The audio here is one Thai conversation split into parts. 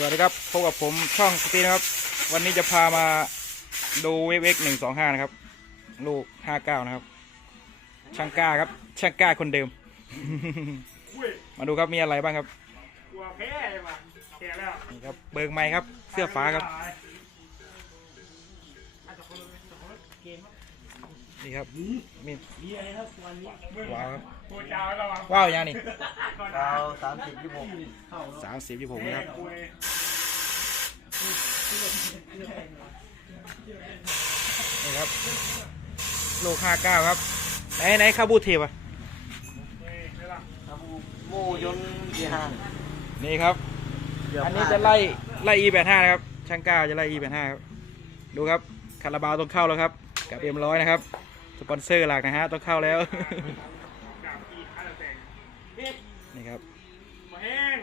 สวัสดีครับพบกับผมช่องสตีนะครับ วันนี้จะพามาดูเวฟเอ็กหนึ่งสองห้านะครับ ลูกห้าเก้านะครับ ช่างกล้าครับ ช่างกล้าคนเดิม มาดูครับมีอะไรบ้างครับ กลัวแพ้เลยว่ะแพ้แล้วนี่ครับเบิงไม้ครับ เสื้อฟ้าครับ นี่ครับมีมีอะไรครับวันนี้ว้าวครับกูจะเอาระวังว้าวยังนี่ดาวสามสิบยี่สิบหกสามสิบยี่หกนะครับกูเลยนี่ครับลูกห้าเก้าครับ ไหนไหนคาบูเทปอะเฮ้ยไม่ละทำโมยนต์ยี่ห้านี่ครับ อันนี้จะไล่ไล่ e แปดห้านะครับช่างก้าวจะไล่ e แปดห้าครับ ดูครับคาราบาวต้องเข้าแล้วครับ กับเอ็มร้อยนะครับ สปอนเซอร์หลักนะฮะต้องเข้าแล้วกาบอีข้าราชการนี่ครับมาแห้ง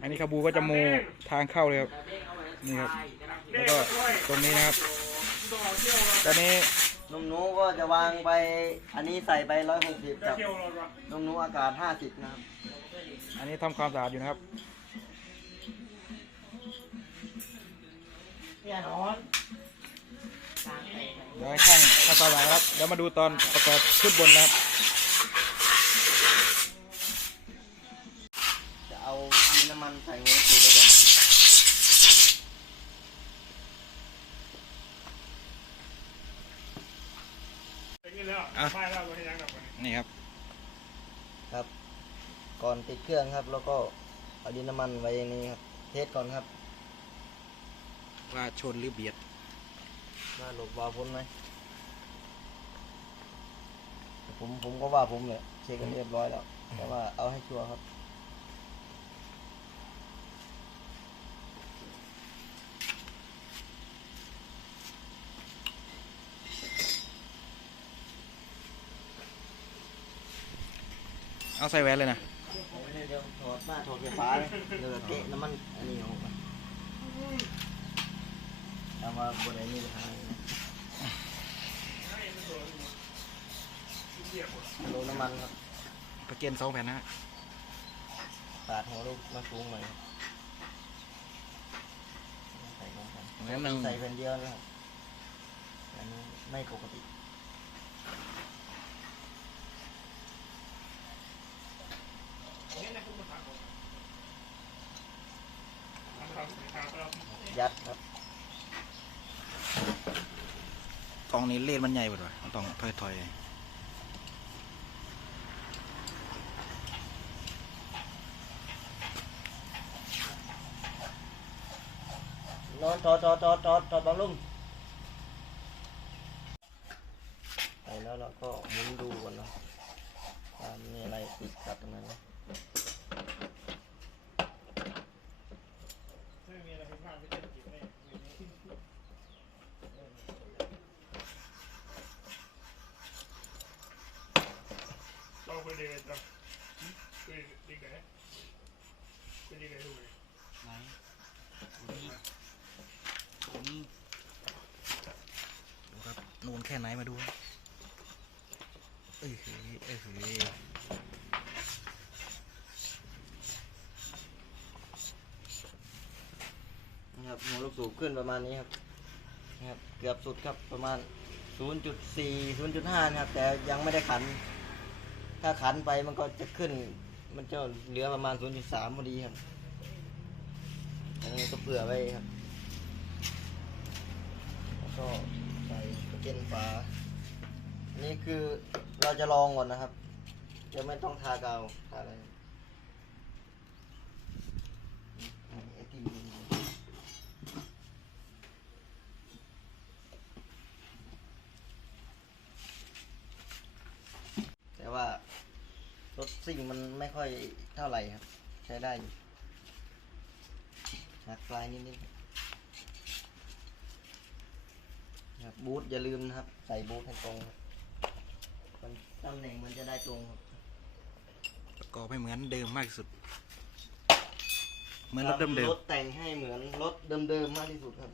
อันนี้คาบูก็จะโมทางเข้าเลยครับ นี่ครับ แล้วก็ตรงนี้นะครับต้องเอาเที่ยวเราตอนนี้นมหนูก็จะวางไป อันนี้ใส่ไปร้อยหกสิบจะกับเที่ยวเราวะนมหนูอากาศห้าสิบนะครับ อันนี้ทำความสะอาดอยู่นะครับเนี่ยนอนเดี๋ยวให้ช่างทำค วามสะอาดครับ เดี๋ยวมาดูตอนประกอบชุดบนนะครับ จะเอาดินน้ำมันใส่หัวสูบไปก่อนอย่างนี้แล้วไม่แล้ววันนี้ยังแบบนี้นี่ครับ ครับ ก่อนติดเครื่องครับ แล้วก็เอาดินน้ำมันไว้อย่างนี้ครับ เทสก่อนครับ ว่าชนหรือเบียดว่าหลบวาล์วพ้นไหม ผมผมก็ว่าผมเนี่ยเช็คกันเรียบร้อยแล้ว แต่ว่าเอาให้ชัวร์ครับ เอาใส่แหวนเลยนะเดี๋ยวถอดหน้าถอดไฟฟ้าเลยเดี๋ยวเกะน้ำมันอันนี้ออกมาเอามาบนไอ้นี่ทาง โลน้ำมันครับประเกียนสองแผ่นนะฮะปาดหัวลูกมาสูงหน่อยครับใส่ลงไปงั้นหนึ่งใส่เป็นเดียวนะครับอันนี้ไม่ปกติ ยัดครับกล่องนี้เลนมันใหญ่หมดเลยต้องถอยน อนถอดถอดถอดถอดถอดบอลลุ่มไปแล้วเราก็หมุนดูก่อนเนาะว่ามีอะไรติดขัดตรงนั้นไหมไม่มีอะไรผิดพลาดไม่เจ็บจิตเลยเราไปเรียนกันไปเรีกันไปเรีกันดูเลย ๆดู แค่ไหนมาดูเอ้ยเฮ้ยเอ้ยเฮ้ยนะครับหัวลูกสูบขึ้นประมาณนี้ครับนะครับ เกือบสุดครับประมาณ 0.4 0.5 นะครับ แต่ยังไม่ได้ขัน ถ้าขันไปมันก็จะขึ้น มันจะเหลือประมาณ 0.3พอดีครับอันนี้ก็เผื่อไว้ครับ แล้วก็ เจนฝานนี้คือเราจะลองก่อนนะครับจะไม่ต้องทากาวทาอะไรแต่ว่ารถซิ่งมันไม่ค่อยเท่าไหร่ครับ ใช้ได้อยู่หนักปลายนิดๆ ครับบูทอย่าลืมนะครับ ใส่บูทให้ตรงครับมันตำแหน่งมันจะได้ตรงครับประกอบให้เหมือนเดิมมากที่สุด เหมือนรถเดิมรถแต่งให้เหมือนรถเดิมๆมากที่สุดครับ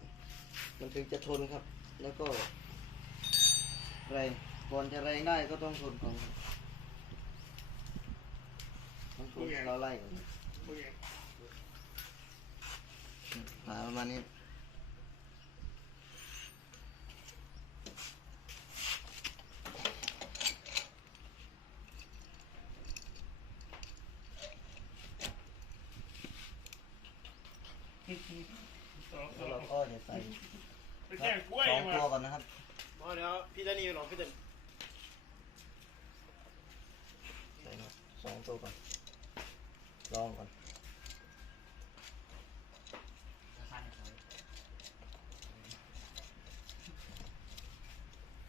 มันถึงจะทนครับ แล้วก็แรงก่อนจะแรงได้ก็ต้องทนก่อนครับต้องทนเราไล่ก่อนมึงเองประมาณนี้ สองส แล้ว อ เรา ง ก็จะใส่ ไปแข่งกล้วย สอง มา ตัวก่อนนะครับ อ๋อเดี๋ยวพี่ตานีหรอพี่เต็ม ใส่มาสองตัวก่อนลองก่อน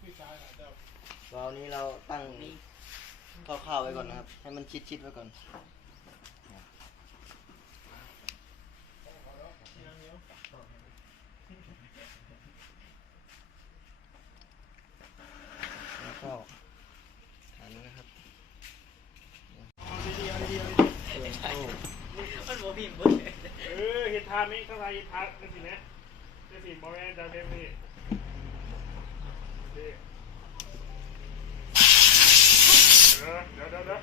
พี่ชายหาเจ้า วาล์วนี้เราตั้งคร่าวๆไว้ก่อนนะครับ ให้มันชิดๆไว้ก่อนแล้วก็หันนะครับเอาดีๆเอาดีๆเอาดีเปลี่ยนตู้มันโมพี่เบิ้ลๆเออเห็นทานนี้ข้างในเห็นทานนั่นสินะนั่นสิบอลแมนจาเทมนี่เดี๋ยวเดี๋ยวเดี๋ยว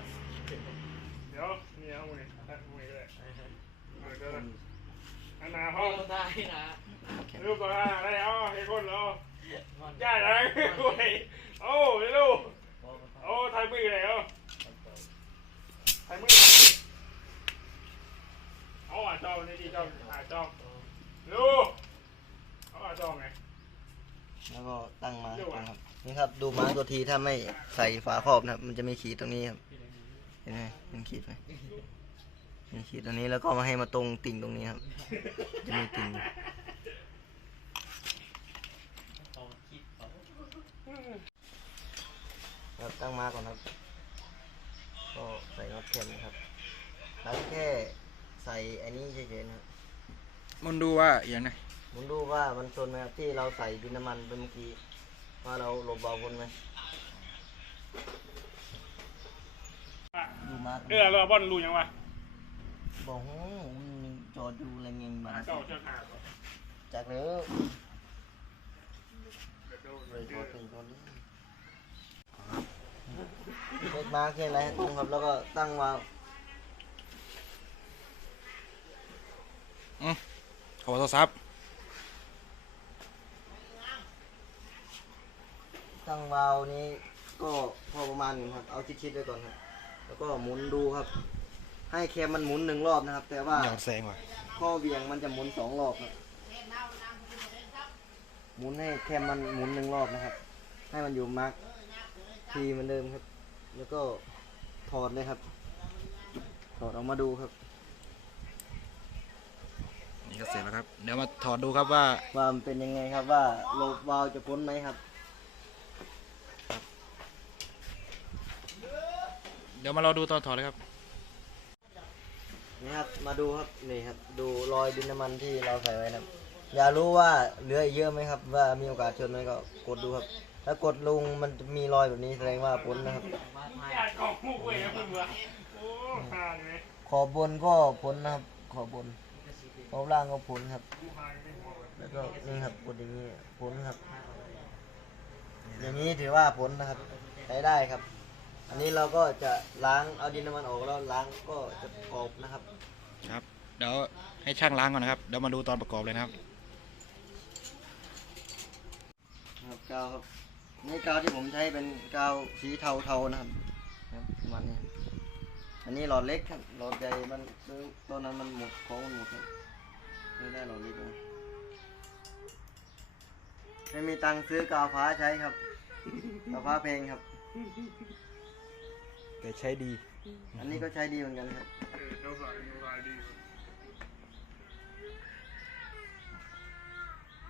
ดี๋ยวนี่เอามือเอามือก็ได้เออเดี๋ยวนะอันนาห้องได้นะรูปตัวอะไรเอาเฮ้คนเราย่าไรกูไอ้โอ้ยวดูโอ้ไทยมือเลยเอาทยมือไทยมือเอาอะจอมนี่ดีจอมอะจอมดูกเอาอะจอมไงแล้วก็ตั้งมาครับนี่ครับดูม้าตัวทีถ้าไม่ใส่ฝาครอบนะครับ มันจะมีขีดตรงนี้ครับ เห็นไหมเห็นขีดไหมมีขีดตรงนี้แล้วก็มาให้มาตรงติ่งตรงนี้ครับ จะมีติ่งอยู่ครับตั้งมาก่อนครับ ก็ใส่น็อตแคมนะครับแล้วแค่ใส่อันนี้เฉยๆนะครับมันดูว่าอย่างไงผมดูว่ามันชนไหมครับที่เราใส่ดินน้ำมันไปเมื่อกี้ว่าเราหลบเบาบนไหมดู มาเออเราบอลรู้ยังวะบอกโหมันยังจอดอยู่อะไรเงี้ยบ้าเจ้าเจ้าขาดจากเนื้อเดี๋ยวดูเลยเดี๋ทยอวดถึงตอนนี้เช็คมาร์คเช็คอะไรให้ตรงครับแล้วก็ตั้งวาล์วขอโทรศัพท์ตั้งวาล์วนี้ก็พอประมาณหนึงครับ เอาชิดๆไว้ก่อนครับ แล้วก็หมุนดูครับ ให้แคมมันหมุนหนึ่งรอบนะครับ แต่ว่าหยอดแสงว่ะข้อเบี่ยงมันจะหมุนสองรอบครับหมุนให้แคมมันหมุนหนึ่งรอบนะครับ ให้มันอยู่มาร์คทีเหมือนเดิมครับ แล้วก็ถอดเลยครับ ถอดออกมาดูครับ นี่ก็เสร็จแล้วครับ เดี๋ยวมาถอดดูครับว่าว่ามันเป็นยังไงครับว่าโลบวาล์วจะพ้นไหมครับ เดี๋ยวมารอดูตอนถอดเลยครับ นี่ครับ มาดูครับนี่ครับ ดูรอยดินน้ำมันที่เราใส่ไว้นะครับ อย่ารู้ว่าเหลืออีกเยอะไหมครับ ว่ามีโอกาสชนไหมก็กดดูครับ ถ้ากดลงมันจะมีรอยแบบนี้แสดงว่าพ้นนะครับ ขอบบนก็พ้นนะครับ ขอบบนขอบล่างก็พ้นครับ แล้วก็นี่ครับกดอย่างนี้พ้นครับ อย่างนี้ถือว่าพ้นนะครับใช้ได้ครับ อันนี้เราก็จะล้างเอาดินน้ำมันออกแล้วล้างก็จะกรอบนะครับ ครับเดี๋ยวให้ช่างล้างก่อนนะครับเดี๋ยวมาดูตอนประกอบเลยนะครับครับกาวครับนี่กาวที่ผมใช้เป็นกาวสีเทาๆนะครับครับประมาณนี้ครับอันนี้หลอดเล็กครับหลอดใหญ่มันซื้อตอนนั้นมันหมดของมันหมดครับไม่ได้หลอดเล็กนะไม่มีตังค์ซื้อกาวฟ้าใช้ครับกาวฟ้าเพลงครับ แต่ใช้ดี อันนี้ก็ใช้ดีเหมือนกันครับเออเจ้าสายเจ้าสายดี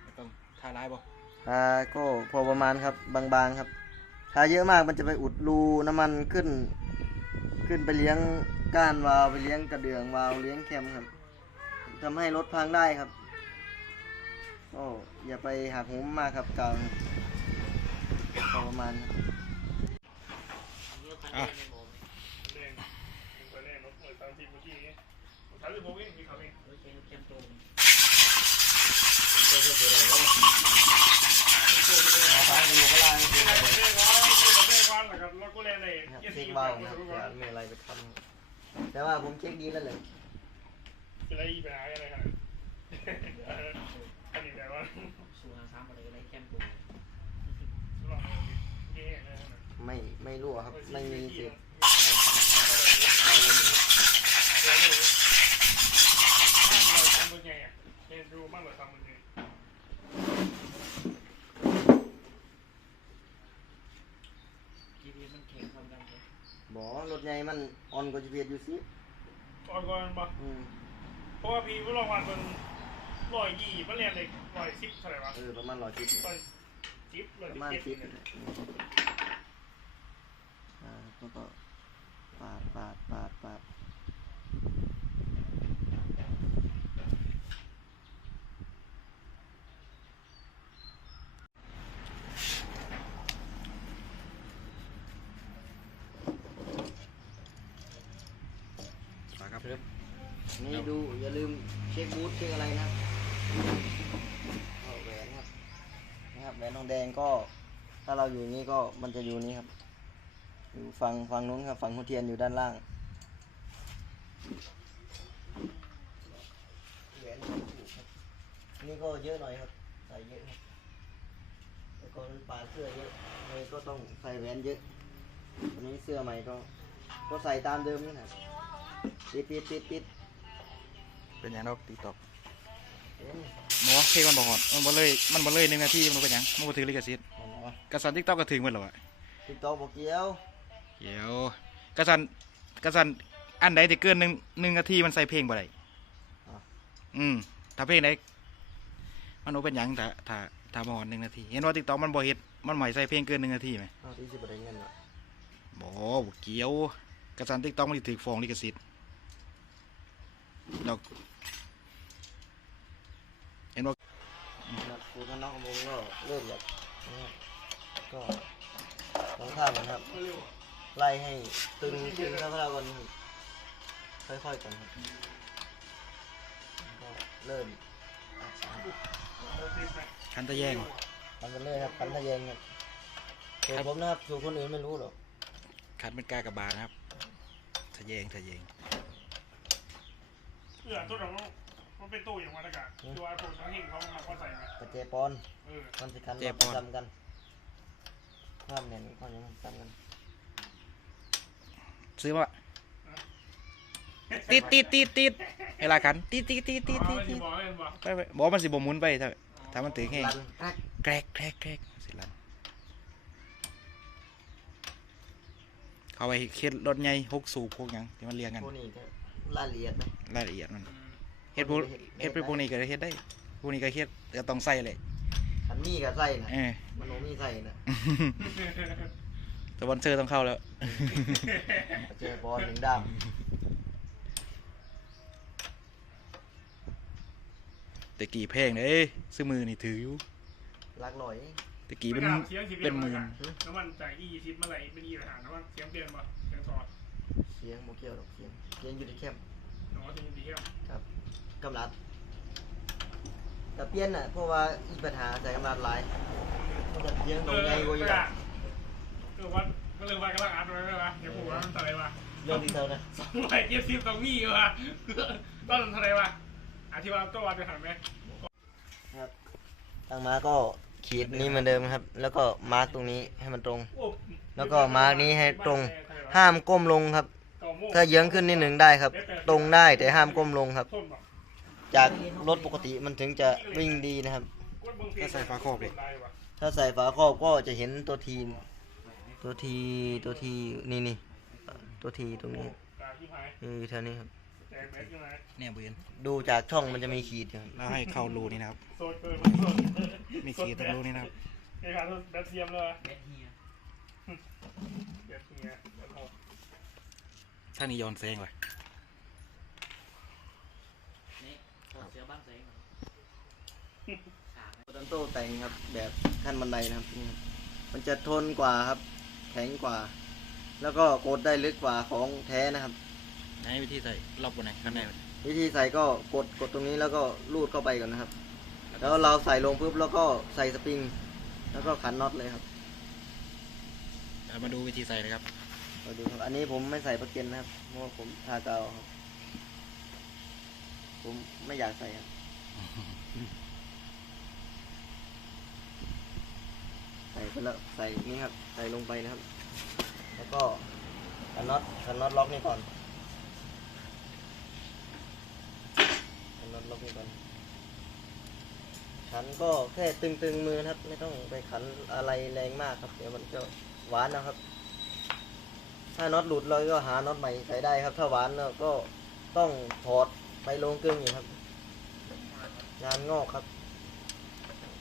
ไม่ต้องทาร้ายบ่อ่าก็พอประมาณครับบางๆครับถ้าเยอะมากมันจะไปอุดรูน้ำมันขึ้น ขึ้นไปเลี้ยงก้านวาล์วไปเลี้ยงกระเดื่องวาล์วเลี้ยงแคมครับทำให้รถพังได้ครับก็อย่าไปหักหุมมากครับกาวพอประมาณครับอะ สาเองมีรบ้างคช็คเบาครับเผื่อมีอะไรไปทำแต่ว่าผมเช็คดีแล้วเลยจะได้ไปหาอะไรครับอันนแบบว่าสูงสามอะไรไรแคมปูไม่ไม่รั่วครับ ไม่มีเสีย มันออนกว่า GPS อยู่สิก่อนก่อนปะอืมเพราะว่าพี่ผู้รางวัลเป็นร้อยยี่มาเรียนเลยร้อยสิบเท่าไหร่วะเออประมาณร้อยสิบร้อยสิบร้อยประสิบมาณเจ็ดสิบเนี่ยอ่าแล้วก็ปาดปาดปาดปาด ครับ นี่ดูอย่าลืมเช็คบูทเช็คอะไรนะเอาแหวนครับนะครับแหวนทองแดงก็ ถ้าเราอยู่อย่างนี้ก็มันจะอยู่นี้ครับ อยู่ฝั่งฝั่งนู้นครับฝั่งหัวเทียนอยู่ด้านล่างแหวนถูกครับนี่ก็เยอะหน่อยครับใส่เยอะครับแต่ก่อนมันปาดเสื้อเยอะเลยก็ต้องใส่แหวนเยอะอันนี้เสื้อใหม่ก็ก็ใส่ตามเดิมนี่นะครับปิดปิดปิดปิด เป็นอย่างนกตีตอกเอ๊ะหมอเพลงมันบอกหอดมันบ่เลยมันบ่เลยหนึ่งนาทีมันเป็นหยังมันบ่ถือลิขสิทธิ์เอาหน่อยกระสันทิกตอกก็ถึงหมดแล้วอะติ๊กต็อกบอกเกี้ยวเดี๋ยวกระสันกระสันอันใดที่เกินหนึ่งหนึ่งนาทีมันใส่เพลงบ่ได้อืมถ้าเพลงไหนมันโอเป็นหยังถ้าถ้าถ้าบ่หอดหนึ่งนาทีเห็นว่าติ๊กตอกมันบ่เฮ็ดมันหมายใส่เพลงเกินหนึ่งนาทีไหมเอาที่สิบได้เงินละบ่บ่เกี่ยวกระสันติ๊กตอกมันสิถูกฟ้องลิขสิทธิ์ดอกเห็นว่า นะครูท่านน้องของผมก็เริ่มแบบนะครับก็ลองท่ากันครับ ไล่ให้ตึงตึงเท่าเท่ากันครับค่อยๆกันครับก็เริ่มคันตะแยงทำกันเลยครับพันทะเยงครับส่วนผมนะครับส่วนคนอื่นไม่รู้หรอกคันเป็นกากระบาดนะครับทะแยงทะแยงเออตัวเรา มันเป็นตู้อย่างวันละกันตัวตู้ชั้นหิ่งเขามาเขาใส่ไหมกระเจปอนเออมันจะคันมาประจำกันความเน่นความยังจำกันซื้อมาติดติดติดติดเวลาขันติดติดติดติดอ๋ติอดติดบอกให้บอกไปไปบอกมันสิบ่หมุนไปถ้าถ้ามันตึงแห้งรันแกรกแกรกแกรกแกรกสิลันเขาไปเคล็ดรถใหญ่หกสูบพวกหยังที่มันเรียงกัน พวกนี้ก็รายละเอียดนะรายละเอียดมัน เฮ็ดพวกเฮ็ดเป็นพวกนี้ก็เฮ็ดได้พวกนี้ก็เฮ็ดก็ต้องใส่เลยขันมีกับไส้นะเออมันโนมีไส้นะสปอนเซอร์ต้องเข้าแล้วเจอบอลหนึ่งดแต่กี่เพลงเด้ซื้อมือนี่ถืออยู่ำรักลอยแต่กี่เป็นเสียงสิเป็นหมื่นน้ำมันจากอีสิบเมื่อไหร่เป็นอีทหารน้ำมันเสียงเปลี่ยนป่ะเสียงต่อเสียงโมเกียวดอกเสียงเสียงอยู่ในแคมป์น้องว่าจะยินดีครับครับ กำลัดแต่เปลี่ยนน่ะเพราะว่าอีปัญหาใส่กำลัดหลายมันจะเสียงตรงไงกูอยู่ดอกคือว่าก็เลยว่ากำลังอัดไว้ไหมวะเดี๋ยวผมว่ามันอะไรวะเรื่องที่เท่านะสองร้อยเจ็ดสิบตรงนี้วะต้นอะไรวะอธิบายตัววันจะหันไหมครับทางมาก็ขีดนี้เหมือนเดิมครับ แล้วก็มาร์กตรงนี้ให้มันตรง แล้วก็มาร์กนี้ให้ตรง ห้ามก้มลงครับ ถ้าเยื้องขึ้นนิดหนึ่งได้ครับ ตรงได้แต่ห้ามก้มลงครับ จากรถปกติมันถึงจะวิ่งดีนะครับก็ใส่ฝาครอบดิถ้าใส่ฝาครอบก็จะเห็นตัวทีตัวทีตัวทีนี่นี่เอ่อตัวทีตรงนี้ตาที่หายเอออยู่แถวนี้ครับแจกแบกยังไงเนี่ยเบือนดูจากช่องมันจะมีขีดอยู่ครับเราให้เข้ารูนี่นะครับโซดเปิดมันโซดมีขีดตรงรูนี่นะครับในการแบตเทียมเลยแบทเฮียแบตเทียมแบตหกถ้านี่ย้อนแสงว่ะนี่ถอดเสื้อ บ้านใส่ก่อนขาโปรตันโต้แต่งครับแบบขั้นบันไดนะครับนี่ครับมันจะทนกว่าครับ แข็งกว่า แล้วก็กดได้ลึกกว่าของแท้นะครับ ไหนวิธีใส่รอบบนไหนข้างในวิธีใส่ก็กดกดตรงนี้แล้วก็ลูดเข้าไปก่อนนะครับ แล้วเราใส่ลงปุ๊บแล้วก็ใส่สปริง แล้วก็ขันน็อตเลยครับเรามาดูวิธีใส่นะครับ มาดูครับ อันนี้ผมไม่ใส่ประเก็นนะครับเพราะว่าผมทากาวครับ ผมไม่อยากใส่ครับใส่ไปแล้วใส่นี่ครับ ใส่ลงไปนะครับ แล้วก็ขันน็อตขันน็อตล็อกนี่ก่อนขันน็อตล็อกนี่ก่อนขันก็แค่ตึงๆมือนะครับ ไม่ต้องไปขันอะไรแรงมากครับ เดี๋ยวมันจะหวานนะครับ ถ้าน็อตหลุดเราก็หาน็อตใหม่ใส่ได้ครับ ถ้าหวานเราก็ต้องถอด ไปลงกึ่งอยู่ครับ งานงอกครับ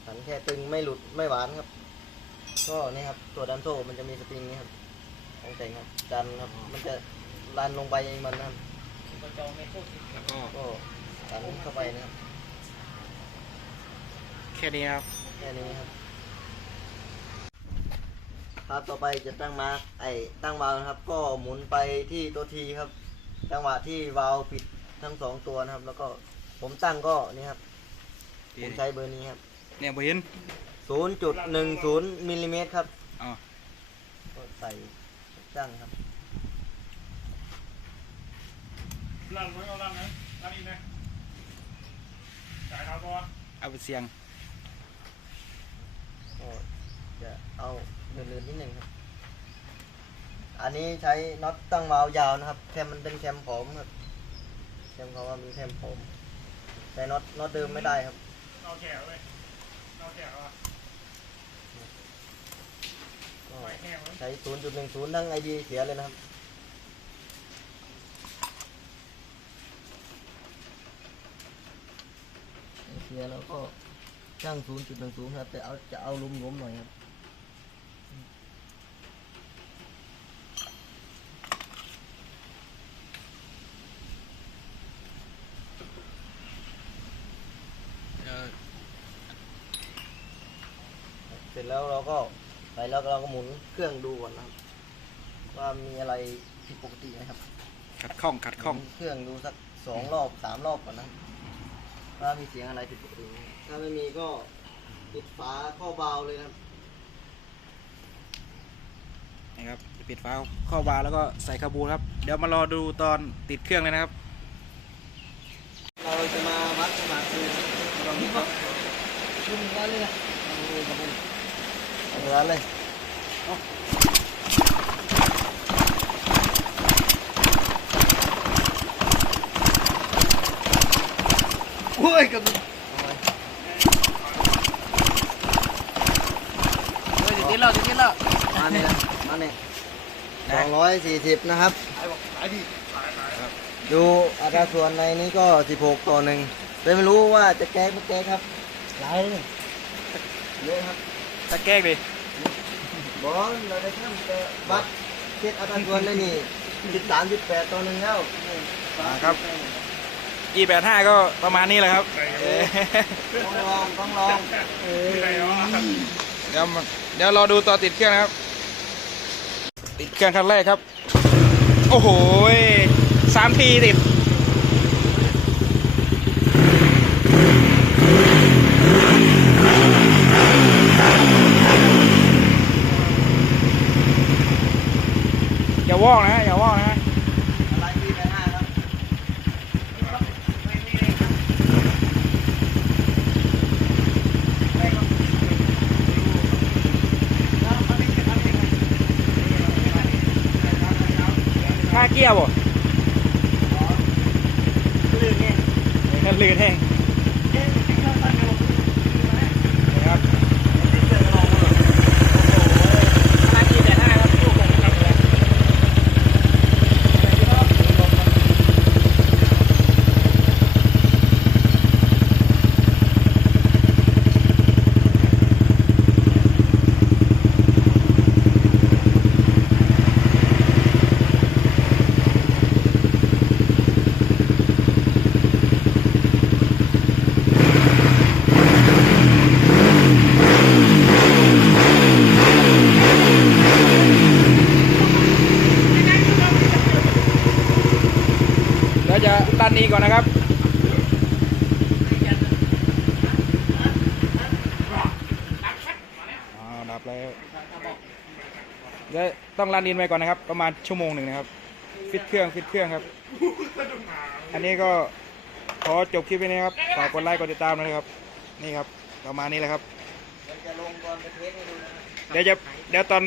ขันแค่ตึงไม่หลุดไม่หวานครับ ก็นี่ครับตัวดันโซ่มันจะมีสปริงนี่ครับของแต่งครับดันครับมันจะลันลงไปเองมันนะครับก็จองไม่พูดแล้วก็ก็ดันเข้าไปนะครับแค่นี้นะครับแค่นี้ครับ ครับต่อไปจะตั้งมาร์คไอ้ตั้งวาล์วนะครับ ก็หมุนไปที่ตัวทีครับ จังหวะที่วาล์วปิด ทั้งสองตัวนะครับ แล้วก็ผมตั้งก็นี่ครับ ผมใช้เบอร์นี้ครับ เนี่ยบ่เห็น0.10มิลลิเมตรครับอ๋อก็ใส่ตั้งครับลั่นไว้ก็ลั่นนะลั่นอีกนะจ่ายเขาตัวเอาไปเสียงก็จะเอาเลื่อนๆนิดหนึ่งครับ อันนี้ใช้น็อตตั้งวาล์วยาวนะครับ แคมมันเป็นแคมผมครับแค มเขาว่ามีแคมผมใช้น็อตน็อตเดิมไม่ได้ครับเอาแก่เลยเอาแก่เอาก็ไปแห้งเลยใช้0.10ทั้งไอดีเสียเลยนะครับเสียแล้วก็ช่าง0.10ครับแต่เอาจะเอาลุมๆหน่อยครับ เออ เส ร็จแล้วเราก็ใส่แล้วเราก็หมุนเครื่องดูก่อนนะครับ ว่ามีอะไรผิดปกติไหมครับขัดข้องขัดข้องหมุนเครื่องดูสักสองรอบสามรอบก่อนนะครับว่ามีเสียงอะไรผิดปกติไหมถ้าไม่มีก็ปิดฝาข้อบาวเลยนะครับ นะครับปิดฝาเข้าวาล์วแล้วก็ใส่คาบูครับ เดี๋ยวมารอดูตอนติดเครื่องเลยนะครับ เราจะมาวัดขนาดดูตรงนี้ก็ชุ่มกันเลยนะ เอาเลยครับผมเอาเลยเลยโอ้ยกับเฮ้ยติดแล้วติดแล้วมาเนี่ยนะมาเนี่ยสองร้อยสี่สิบนะครับดูอัตราส่วนในนี้ก็สิบหกต่อหนึ่งเลยไม่รู้ว่าจะแก้ไม่แก้ครับหลายเลยเยอะครับ ตะแกรงดิบอลเราได้แค่แต่วัดเช็ดอัตราส่วนได้นี่สิบสามสิบแปดต่อหนึ่งแล้วครับ e แปดห้าก็ประมาณนี้แหละครับเอ้ยต้องลองต้องลองใครเอาเดี๋ยวมาเดี๋ยวรอดูตอนติดเครื่องนะครับ ติดเครื่องครั้งแรกครับ โอ้โหยสามทีติดาวอกนะฮะอย่าวอกนะฮะอะไรที่ไปห้าครับค่าเกียร์บ่ลื่นไงนั่นลื่นแห้งนะครับค่าเกียร์แต่ห้าครับลูกผมกลับเลย เดี๋ยวจะด้า นนี้ก่อนนะครับอ๋อดับแล้วเดี๋ยวต้องรันอินไปก่อนนะครับ ประมาณชั่วโมงหนึ่งนะครับ ฟิตเครื่องฟิตเครื่องครับ อันนี้ก็ขอจบคลิปไปนี้ครับฝากกดไลค์กดติดตามด้วยนะครับ นี่ครับประมาณนี้แหละครับเดี๋ยวจะลงก่อนไปเทสให้ดูนะครับเดี๋ยวจะเดี๋ยวตอน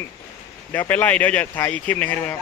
เดี๋ยวไปไล่เดี๋ยวจะถ่ายอีกคลิปหนึ่งให้ดูนะครับ